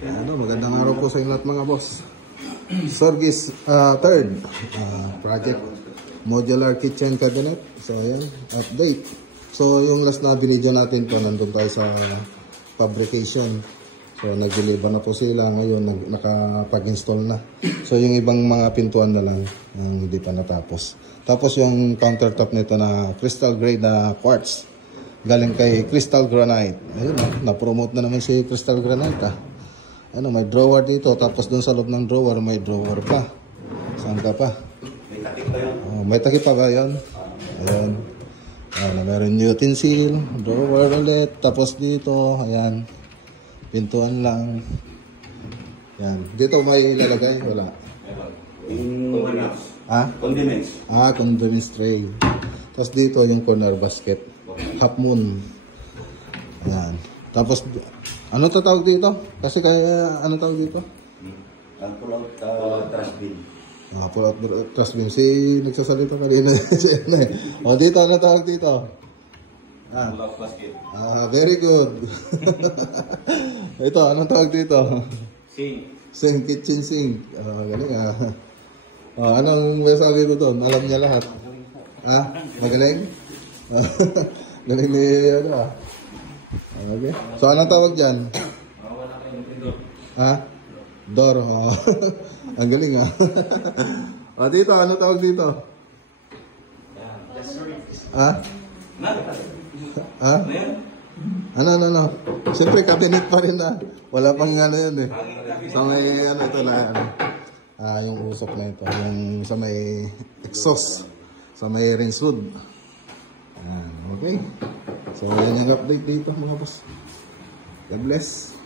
Magandang araw po sa inyo lahat mga boss. Sorgis third project modular kitchen cabinet. So ayan, update. So yung last na binidyo natin po, nandun tayo sa fabrication. So nag-deliver na po sila ngayon, nakapag-install na. So yung ibang mga pintuan na lang ang hindi pa natapos. Tapos yung countertop nito na crystal grade na quartz, galing kay Crystal Granite. Ayun, na-promote na naman si Crystal Granite may drawer dito, tapos dun sa loob ng drawer may drawer pa. Saan ka pa? May takip pa yun. May takip pa ba yun? Ayun. Meron utensil, drawer ulit, tapos dito, ayan, pintuan lang. Yan. Dito may ilalagay? Wala. Condiments. Condiments. Condiments tray. Tapos dito yung corner basket. Half moon. Ayan. Tapos, ano tawag dito? Kasi ano tawag dito? Pull-out trash bin. Pull-out trash bin. Si nagsasalita kanina. Dito, ano tawag dito? Pull-out basket. Very good. Ito, anong tawag dito? Sink. Kitchen sink. Galing anong masasabi ko doon? Alam niya lahat. Magaling? Galing ni Okay. So, anong tawag dyan? Door. Ang galing dito, ano tawag dito? Ano? Siyempre, cabinet pa rin Wala pang yun Sa may, ito na yung usok na ito. Yung sa may exhaust. Sa may rinse hood. Okay. So, yan yung update dito mga boss. God bless.